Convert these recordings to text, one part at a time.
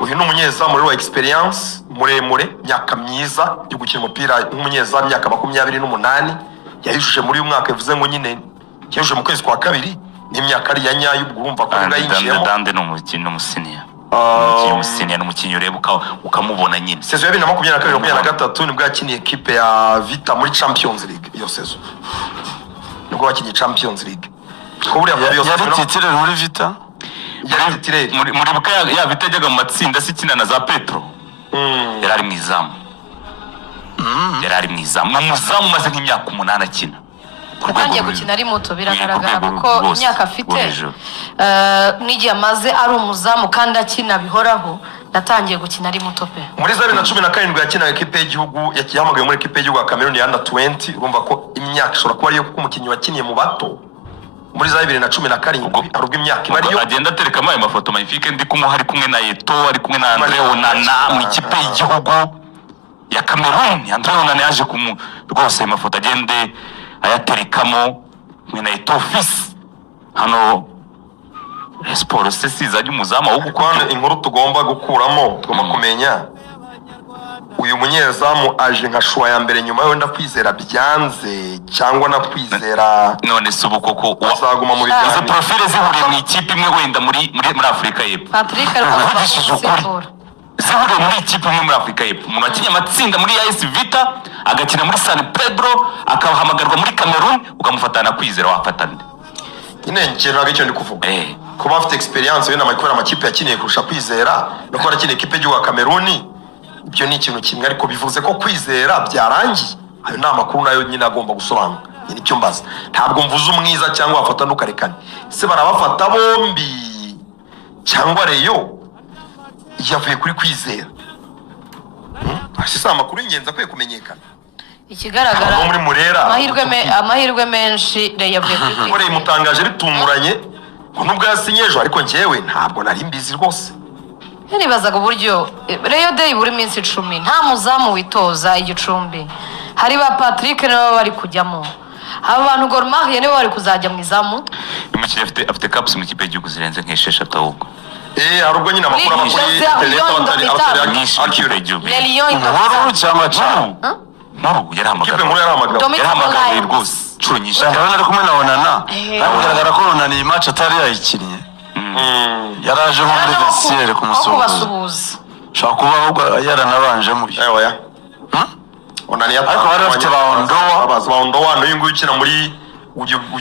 uyu ni umunyezamu wa experience muremure myaka myiza yo gukina umupira nk'umunyezamu myaka 28 yayishuje muri uyu mwaka bivuze ngo nyine yayishuje mu kwezi kwa kabiri n'imyaka ari ya nyayo urumva ko ngayinjiyemo Dande no mukino musinia umusinia n'umukinyi ureba ukamubona nyine saison ya 2022-2023 nibwo yakiniye equipe ya Vita muri Champions League iyo saison nibwo yakiniye Champions League ko buriya yari titire muri Vita yari titire muri buka ya Vita yajyaga mu matsinda sikina na za Petro yari ari mwizamu yari ari mwizamu umuzamu maze nk'imyaka 8 akina Kutangiye gukina ari muto biragaragara kuko imyaka afite n'igihe amaze ari umuzamu kandi akina bihoraho natangiye gukina ari muto pe. Muri 2017 yakinaga equipe y'igihugu yakihamagaye muri equipe y'igihugu ya Cameroon ya under 20 urumva ko imyaka ishobora kuba ariyo kuko umukinnyi wakiniye mu bato muri 2017 arubwo imyaka ibariyo agenda atereka amaye mafoto magnifique ndi kumuhari kumwe na Eto ari kumwe na Andre Onana mu ikipe y'igihugu ya Cameroon. Andre Onana yaje rwose mafoto agende ayaterekamo mwena Eto office hano Sport sesiza y'umuzamu wo gukwana inkuru tugomba gukuramo tugomba kumenya uyu munyezamu aje nka shwa ya mbere nyuma yo ndakwizera byanze cyangwa na kwizera none subu koko azaguma mu bijyanye profile zihuriye mu ikipe imwe wenda muri Afrika y'Epfo Patrick ariko zihuriye muri ikipe imwe muri Afrika y'Epfo umuntu akinya amatsinda muri AS Vita agakina muri San Pedro akahamagarwa muri Cameroon ukamufatana kwizera wafatana nyine nkintu agicyo ndi kuvuga kuba afite experience wenda mayikorera amakipe yakiniye kurusha kwizera no kuba akiniye equipe y'u Cameroon ibyo ni ikintu kimwe ariko bivuze ko kwizera byarangiye ayo ni amakuru nayo nyine agomba gusobanura nyine icyo mbaza ntabwo mvuze umwiza cyangwa wafata n'ukarekane se barabafata bombi cyangwa reyo yavuye kuri kwizera si amakuru y'ingenzi akwiye kumenyekana ikigaragara muri Murera amahirwe menshi yavuye kuri kwizera imutangaje bitunguranye nubwo yasinyeje ariko njyewe ntabwo nari mbizi rwose nibazaga uburyo Rayon Day buri minsi 10 nta muzamu witoza igicumbi hari ba Patrick nabo bari kujyamo abantu Gor Mahia nibo bari kuzajya mu izamu imikino afite caps mu kipe y'igihugu zirenze nk'esheshatu ahubwo harubwo nyine amakuru amakuri Le Lion nkuru cyangwa cyangwa nkuru yarahamagaye rwose curo nyinshi ndabona ari kumwe na Onana bigaragara ko Onana iyi match atari yayikinnye yaraje muri vestiaire kumusuhuza shaka kuba ahubwo yaranabanje mu byo oya Onana ariko bari bafite baondowa no yingu ukina muri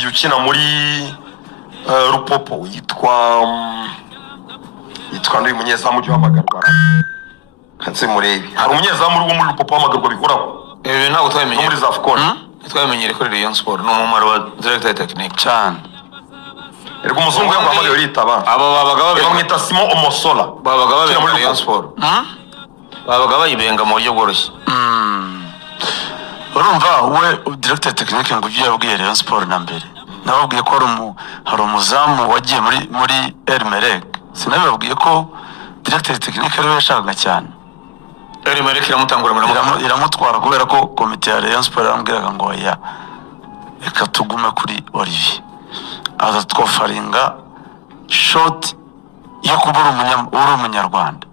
ukina muri Rupopo yitwa n'uyu munyezamu cy'amagarwa kanse murebe hari umunyezamu uri muri Rupopo w'amagarwa bikoraho ntabwo twamenye muri Zafcon twamenyere kuri Rayon Sport no umumaro wa director technique cyane ergo umuzungu yakwamaga yoritaba abo babaga bamwita Simon Omosola babaga babiri muri Rayon Sport babaga bayibenga mu buryo bworoshye urumva we director technique ngo ugiye yabwiye Rayon Sport na mbere nababwiye ko hari umuzamu wagiye muri Elmerek sinababwiye ko director technique ari we yashakaga cyane Elmerek iramutwara kubera ko komite ya Rayon Sport yambwiraga ngo ya reka tugume kuri Olivier azatwofaringa shot yo kubura umunyarwanda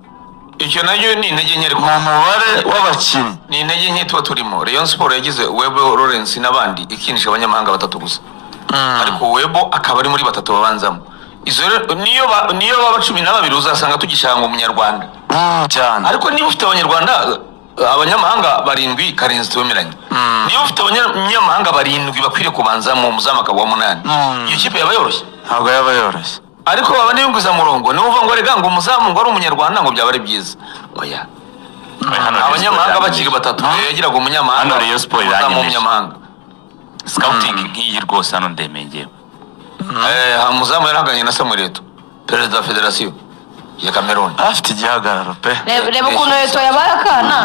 icyo nayo ni intege nke mu mubare w'abakinnyi ni intege nke tuba turimo Rayon Sport yagize Webo Lawrence n'abandi ikinisha abanyamahanga 3 gusa ariko Webo akaba ari muri 3 babanzamo izo niyo baba 12 uzasanga tugishanga umunyarwanda cyane ariko niba ufite abanyarwanda abanyamahanga 7 karenzi twemeranye niba ufite abanyamahanga 7 bakwiriye kubanza mu muzama akaba wa 8 iyo kipe yaba yoroshye ntabwo yaba yoroshye ariko baba niyunguza murongo niba uvuga ngo rega ngo umuzamu ngo ari umunyarwanda ngo byaba ari byiza oya abanyamahanga bakiri 3 yagiraga umunyamahanga Rayon Sport umunyamahanga scouting nk'iyi rwose hano ndemengeye umuzamu yaranganye na Samuel Eto'o perezida wa federasiyo ya Cameroon afite igihagararo pe reba ukuntu Eto'o yabaye akana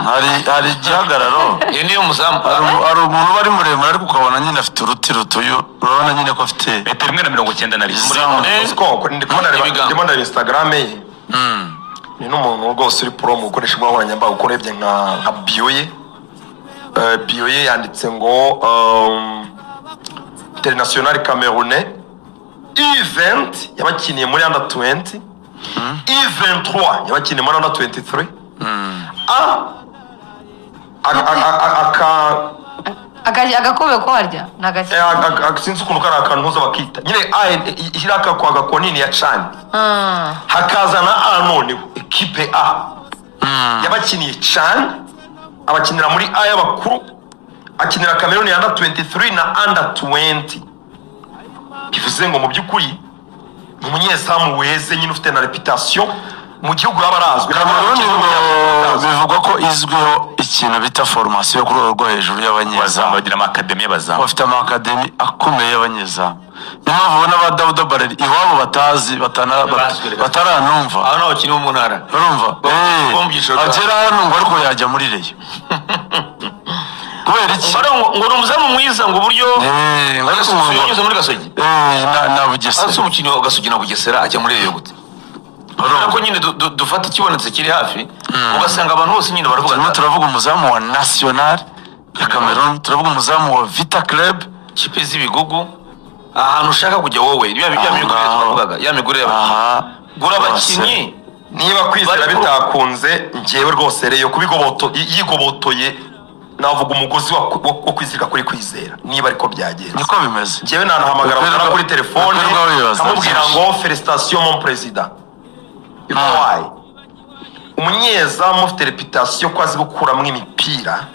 hari igihagararo iyo niyo muzamu hari umuntu bari muremure ariko ukabona nyine afite uruti rutuyo urabona nyine ko afite metero 1.91 ndimo na Instagram ye ni n'umuntu rwose uri pro mu gukoresha imbuga ukorebye nka bio ye yanditse ngo international Camerounais event yabakiniye muri under 20 I23 yabakiniye muri under 23 agakobe ko warya nagaki sinzi ukuntu kari akantu ntuza bakita nyine hiraka kwa gakonini ya cani hakazana noneho ekipe A yabakiniye cani abakinira muri A y'abakuru akinira Cameroon under 23 na under 20 bivuze ngo mu by'ukuri umunyezamu weze nyine ufite na reputation mu gihugu y'abarazwi bivugwa ko izwiho ikintu bita formation kuri urwo hejuru y'abanyezamu bagira amakademi y'abazamu bafite amakademi akomeye y'abanyezamu niyo mpamvu ubona ba Dawuda Bareri iwabo batazi bataranumva aho naho kiri mu ntara urumva agera hano ngo ariko yajya muri reyo kubera iki ngo ni umuzamu mwiza ngo uburyo yanyuze muri Gasogi na Bugesera ase umukino wa Gasogi na Bugesera ajya muri reyo gute ko nyine dufata ikibonetse kiri hafi ugasanga abantu bose nyine baravuga turavuga umuzamu wa National ya Cameroon turavuga umuzamu wa Vita Club kipe z'ibigugu ahantu ushaka kujya wowe ya migure gura abakinnyi niba kwizera bitakunze njyewe rwose reyo yigobotoye navuga umugozi wo kwizirika kuri kwizera niba ariko byagenze niko bimeze njyewe nanahamagara umukara kuri telefone amubwira ngo felicitation mon président why umunyezamu ufite reputation ko azi gukuramo imipira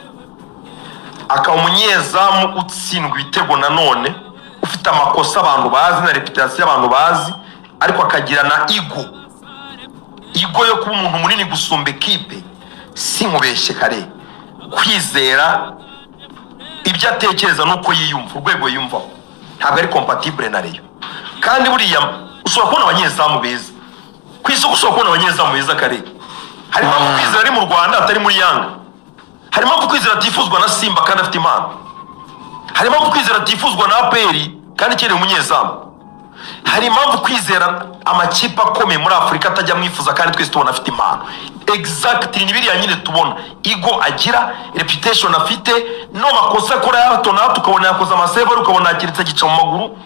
akaba umunyezamu utsindwa ibitego nanone ufite amakosa abantu bazi na reputation abantu bazi ariko akagira na ego yo kuba umuntu munini gusumba ekipe sinkubeshye kare kwizera ibyo atekereza nuko yiyumva urwego yiyumvaho ntabwo ari compatible na reyo kandi buriya ushobora kubona abanyezamu beza ku isoko ushobora kubona abanyezamu beza kare harimo kwizera ari mu Rwanda atari muri Yanga harimo kwizera atifuzwa na Simba kandi afite impano harimo kwizera atifuzwa na APR kandi kereye umunyezamu hari impamvu kwizera amakipe akomeye muri Afurika atajya mwifuza kandi twese tubona afite impano exactly nibiriya nyine tubona ego agira reputation afite no makosa akora hato na hato ukabona yakoze amasave ukabona akiritse gica mu maguru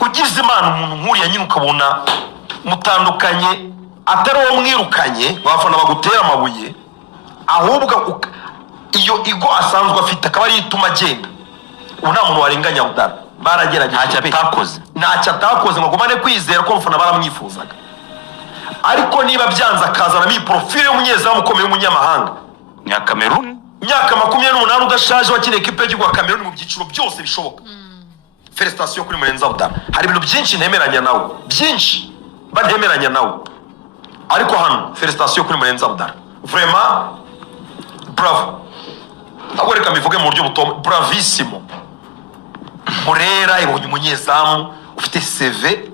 ugize imana umuntu nkuriya nyine ukabona mutandukanye atari uwo mwirukanye wafana bagutera amabuye ahubwo iyo ego asanzwe afite akaba ari ituma agenda ubu nta muntu warenganya Abdara baragerageje ntacyo atakoze ngo agumane kwizera ko abafana baramwifuzaga ariko niba byanze akazana iyi profile y'umunyezamu ukomeye w'umunyamahanga nya Cameroon myaka 28 udashaje wakine equipe y'igihugu Cameroon mu byiciro byose bishoboka felicitation kuri Murenzi Abdara hari ibintu byinshi ntemeranya nawe byinshi bantemeranya nawe ariko hano felicitation kuri Murenzi Abdara vraiment bravo ntabwo reka mbivuge mu buryo buto bravissimo Murera ibonye umunyezamu ufite CV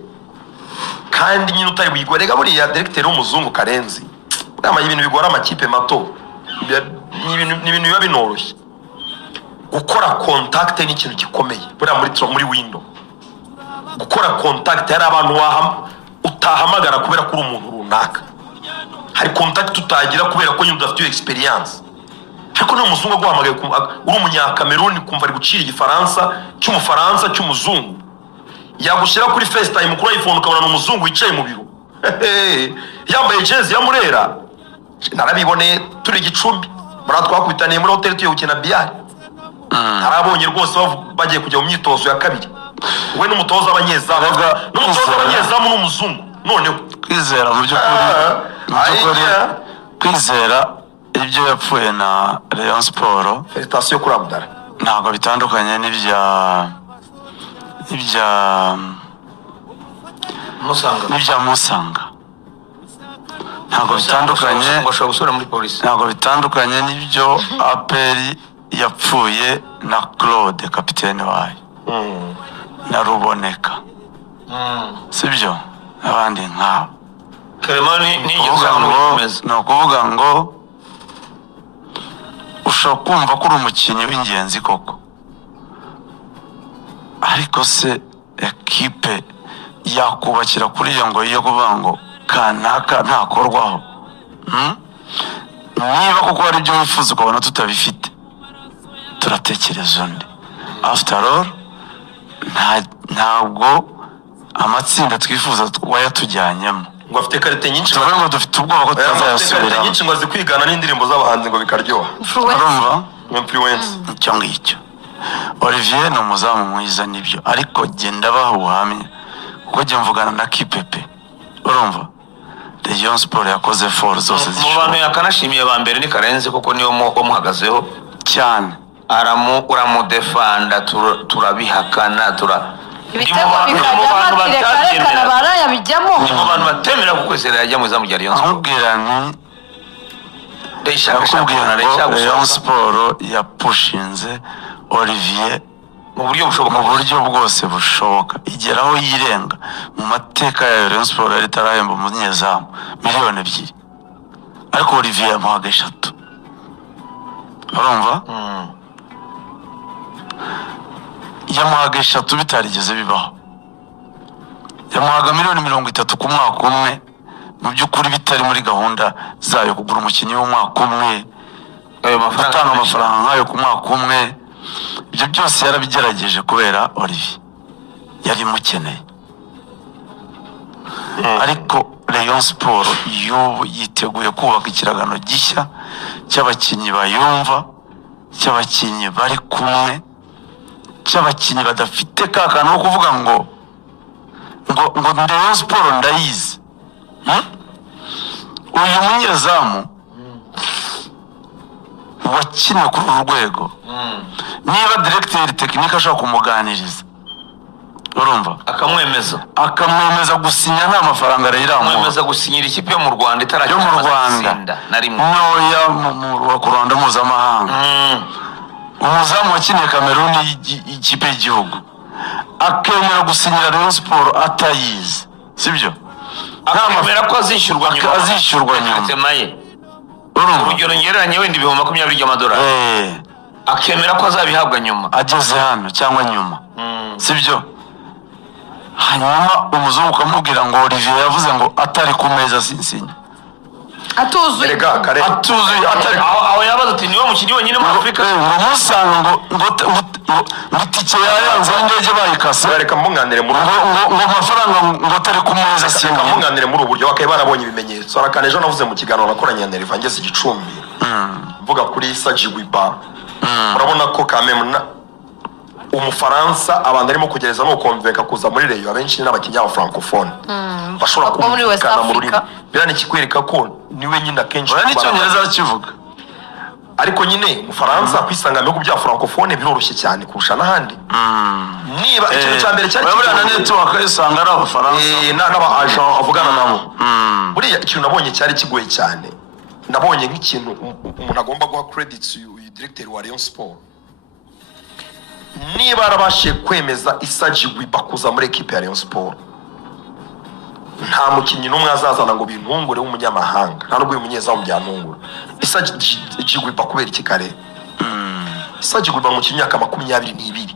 kandi nyine utari wigorega buriya directeur w'umuzungu Karenzi bwama ibintu bigora amakipe mato ni ibintu biba binoroshye gukora contact ni ikintu gikomeye buriya muri window gukora contact hari abantu utahamagara kubera ko uri umuntu runaka hari contact utagira kubera ko nyine udafite experience ariko no muzungu guhamagaye uri umunyakameruni kumva ari gucira igifaransa cy'umuzungu yagushyira kuri FaceTime kuri iPhone ukabona umuzungu wicaye mu biro yambaye jezi ya Murera narabiboneye turi Gicumbi baratwakubitaniye muri hotel tuye gukina biyari narabonye rwose bagiye kujya mu myitozo ya kabiri we n'umutoza w'abanyezamu n'umuzungu noneho kwizera mu by'ukuri kwizera ibyo yapfuye na Rayon Sport felicitation kuri Abdara ntabwo bitandukanye n'ibya Musanga ntabwo bitandukanye ntabwo bitandukanye n'ibyo APR yapfuye na Claude kapiteni wayo na Ruboneka sibyo abandi nk'abo ni ukuvuga ngo ushobora kumva ko uri umukinnyi w'ingenzi koko ariko se ekipe yakubakira kuri iyo ngo yo kuvuga ngo kanaka ntakorwaho niba koko hari ibyo wifuza ukabona tutabifite turatekereza undi after all ntabwo amatsinda twifuza wayatujyanyemo ngo afite karite nyinshi tuvuge ngo dufite ubwoba ko afite karite tutazayasubiramo nyinshi ngo azi kwigana n'indirimbo z'abahanzi ngo bikaryoha urumva influence icyo ngicyo Olivier ni umuzamu mwiza nibyo ariko genda baha ubuhamya kuko jya mvugana na Kipepe urumva Rayon Sport yakoze for zose mu bantu yakanashimiye ba mbere ni Karenzi kuko niyo muhagazeho cyane uramudefanda turabihakana ibitego bikajyamo kirekare barayabijyamo ni mu bantu batemera ko kwizera yajya mu izamu rya Rayon Sport nkubwira nti Rayon Sport yapushinze Olivier mu buryo bwose bushoboka igeraho yirenga mu mateka ya Rayon Sport yari itarahemba umunyezamu miliyoni 2 ariko Olivier yamuhaga 3 urumva yamuhaga 3 bitarigeze bibaho yamuhaga miliyoni 30 ku mwaka umwe mu by'ukuri bitari muri gahunda zayo kugura umukinnyi w'umwaka umwe ayo amafaranga nk'ayo ku mwaka umwe ibyo byose yarabigerageje kubera Olivier yari mukeneye ariko Rayon Sport y'ubu yiteguye kubaka ikiragano gishya cy'abakinnyi bayumva cy'abakinnyi bari kumwe cy'abakinnyi badafite kakana ko kuvuga ngo Rayon Sport ndayizi uyu munyezamu wakina kuri uru rwego niba directeur technique ashaka kumuganiriza urumva akamwemeza gusinya nta mafaranga arayiramu akamwemeza gusinyira ikipe yo mu Rwanda itarajya mu Rwanda noya mu Rwanda mpuzamahanga umuzamu wakiniye Cameroon ikipe y'igihugu akemera gusinyira Rayon Sport atayizi sibyo akamera ko azishyurwa nyuma urugero ngereranye wenda ibihumbi 20 by'amadolari akemera ko azabihabwa nyuma ageze hano cyangwa nyuma sibyo hanyuma umuzungu ukamubwira ngo Olivier yavuze ngo atari ku meza sinsinya atuzuye aho yabaza ati niwe mukinnyi wenyine muri Afurika umusanga ngo tike yayanze indege bayikase bareka mbunganire muri ngo amafaranga ngo atari ku meza singa mbunganire muri uburyo bakaye barabonye ibimenyetso arakane ejo navuze mu kiganiro nakoranye na Neriva ngeze Gicumbi mvuga kuri Sajigwiba urabona ko kamemna umufaransa abantu arimo kugereza no konveka kuza muri Rayon abenshi n'abakinnyi ba francophone bashobora kumvikana mu rurimi birane kikwereka ko niwe nyine akenshi n'icyongereza kivuga ariko nyine umufaransa kwisanga mu bya francophone biroroshye cyane kurusha n'ahandi niba ikintu cya mbere cyari na network isanga ari abafaransa n'aba agent avugana nabo buriya ikintu nabonye cyari kigoye cyane nabonye nk'ikintu umuntu agomba guha credits uyu director wa Rayon Sport niba arabashe kwemeza Sajigwiba kuza muri equipe ya Rayon Sport nta mukinnyi n'umwe azazana ngo bintungure w'umunyamahanga nta n'ubwo uyu munyezamu byantungura Sajigwiba kubera iki kare Sajigwiba mu myaka 22